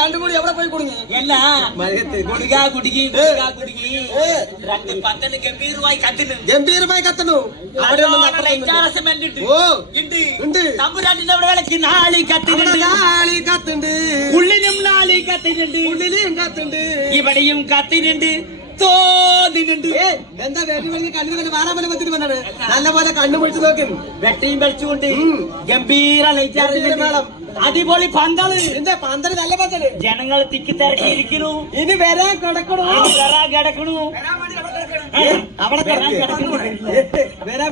രണ്ടും കൂടി എവിടെ പോയി കുടുങ്ങി ഗംഭീരമായി കത്തുന്നു. ഉള്ളിലും നാളി കത്തുന്നുണ്ട്, ഇവിടെയും കത്തിനുണ്ട്, തോന്നുന്നുണ്ട്. എന്താ വേണ്ടി കണ്ണു വാറാമല പത്തിന് വന്നത്? നല്ല പോലെ കണ്ണു പിടിച്ചു നോക്കും. വെട്ടിയും വെച്ചുകൊണ്ട് ഗംഭീര ലൈറ്റാറിന്റെ മേളം, അടിപൊളി പന്തല്. എന്താ പന്തല്? നല്ല പന്തല്. ജനങ്ങൾ തിക്കി തിരക്കിയിരിക്കുന്നു. ഇനി വരാൻ കിടക്കണു, കിടക്കണു. അവിടെ വരാൻ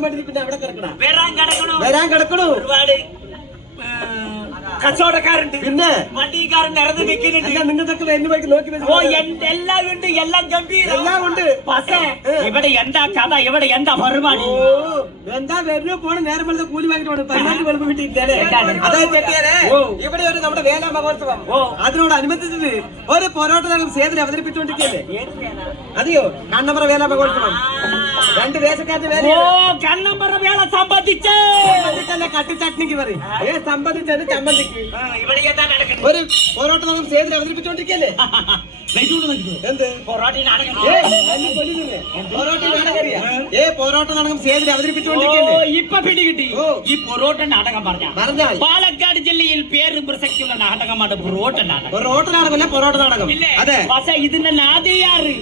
വേണ്ടി പിന്നെ അവിടെ കിടക്കണം, വരാൻ കിടക്കണു. ഒരുപാട് കച്ചവടക്കാരുണ്ട്, പിന്നെ വണ്ടിക്കാരൻ നിറഞ്ഞു നിൽക്കുന്നുണ്ട്. നിങ്ങൾക്കൊക്കെ നോക്കി ഓ എല്ലാം ഉണ്ട്, എല്ലാം ഗംഭീരം, എല്ലാം ഉണ്ട്. പക്ഷേ ഇവിടെ എന്താ കഥ, ഇവിടെ എന്താ പരിപാടി? എന്താ വരുന്ന പോണ നേരം വെളുത്ത കൂലി വാങ്ങിട്ട് 14 വെളുപ്പ് കിട്ടിയില്ലേ? ഇവിടെ ഒരു നമ്മുടെ വേല മഹോത്സവം, അതിനോടനുബന്ധിച്ചിട്ട് ഒരു പൊറോട്ട സേതിൽ അവതരിപ്പിച്ചുകൊണ്ടിരിക്കുകയല്ലേ? അതെയോ കണ്ണമ്പറ വേല മഹോത്സവം. 2 ദേശക്കാരുടെ വേല. കണ്ണമ്പറ വേല സംബന്ധിച്ച് കട്ടിച്ചട്നിക്ക് പറയും, സംബന്ധിച്ചത് ചമ്മന്തിക്ക്. ഒരു പൊറോട്ട നാടകം സേതിൽ അവതരിപ്പിച്ചുകൊണ്ടിരിക്കുകയല്ലേ? എന്ത് പൊറോട്ട നാടകം? പൊറോട്ട നാടകം സേതിൽ അവതരിപ്പിച്ചുകൊണ്ടിരിക്കുകയല്ലേ? ഇപ്പൊ പിടികിട്ടി. ഈ പൊറോട്ട നാടകം പറഞ്ഞാൽ പാലക്കാട് ജില്ലയിൽ പേര് പ്രസക്തിയുള്ള നാടകമാണ് പൊറോട്ട നാടകം. പൊറോട്ട നാടകമല്ല, പൊറോട്ട നാടകം. അതെ, പക്ഷെ ഇതിന്റെ നാദിയാറ്,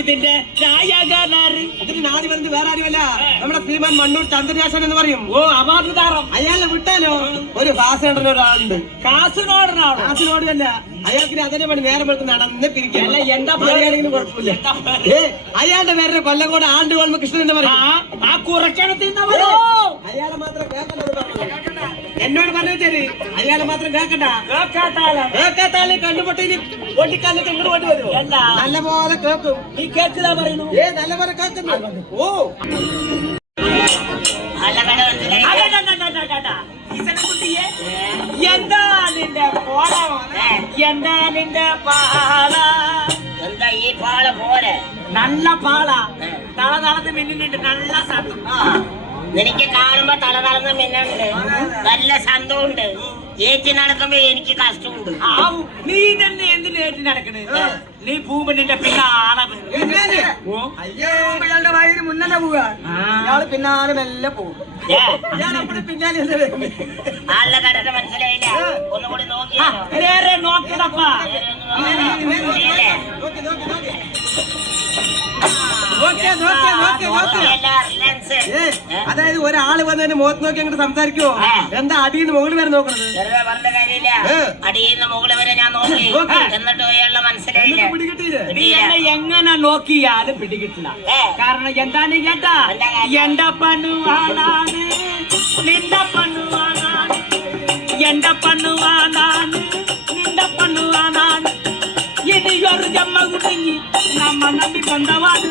ഇതിന്റെ നായകനാറ്, ഇതിന് നാദി പറഞ്ഞത് വേറെ ആരുമല്ല, നമ്മുടെ ശ്രീമാൻ മണ്ണൂർ ചന്ദ്രനാശൻ എന്ന് പറയും. അവാർഡ് താരം. അയാളെ വിട്ടാലോ ഒരു ഭാഷേണ്ടൻ ഒരാളുണ്ട്. കാസിനോടല്ല, അയാൾക്ക് അതന്നെ പണി നേരം വെളുത്ത് നടന്ന് പിരിക്കല്ല. എന്താ കുഴപ്പമില്ല. അയാളുടെ പേരുടെ കൊല്ലംകോട് ആണ്ട് കൊള്ളുമ്പോ കൃഷ്ണൻ എന്ന് പറയും. ആ കുറയ്ക്കണത്തിൽ അയാളെ മാത്രം കേൾക്കണ്ടത് എന്നോട് പറഞ്ഞു വെച്ചാല് അയാളെ മാത്രം കേൾക്കണ്ട. കേൾക്കാത്താളെ കണ്ടുപൊട്ടി പൊട്ടിക്കാലിട്ട് ഇങ്ങോട്ട് കൊണ്ട് വരുമോ? നല്ല പോലെ കേൾക്കും. ഈ കേൾക്കില്ല പറയുന്നു. നല്ല പോലെ കേൾക്കുന്നു. എന്താ നിന്റെ പോള, എന്താ നിന്റെ പാള? എന്താ ഈ പാള പോലെ? നല്ല പാള, തള തളന്ന് മിന്നുന്നുണ്ട്, നല്ല സന്തം. എനിക്ക് കാണുമ്പോ തല തളന്ന് മിന്നുണ്ട്, നല്ല സന്തമുണ്ട്. ഏറ്റി നടക്കുമ്പോ എനിക്ക് കഷ്ടമുണ്ട്. നീ തന്നെ എന്തിനു ഏറ്റി നടക്കണേ? നീ ഭൂമന്റെ പിന്നാലെ അയാളുടെ വയറിന് മുന്നേ പോവുക, ഇയാള് പിന്നാലെ മെല്ലെ പോകും. പിന്നാലെ ആളുടെ കടന്ന് മനസ്സിലായില്ല. ഒന്നുകൂടി നേരെ നോക്കിയതപ്പാ. അതായത് ഒരാള് വന്നതിന് മുഖത്ത് നോക്കി അങ്ങോട്ട് സംസാരിക്കുവോ? എന്താ അടിയിൽ മുകളിൽ വരെ നോക്കണത്? പറഞ്ഞ കാര്യമില്ല. അടിയിൽ മുകളിൽ വരെ ഞാൻ നോക്കി, എന്നിട്ട് അയാളുടെ മനസ്സിലായില്ല. എങ്ങനെ നോക്കിയാലും പിടികിട്ടില്ല. കാരണം എന്താണ് കേട്ടാ? എന്റെ പണ്ണുവാനാണ്, നിന്റെ പണ്ണുവാനാണ്, എന്റെ പണ്ണുവാനാണ്, നിന്റെ പണ്ണുവാനാണ്. ഇനിയൊരു ജമ്മ കുടുങ്ങി നമ്മ നമ്പി കൊണ്ടവാണ്.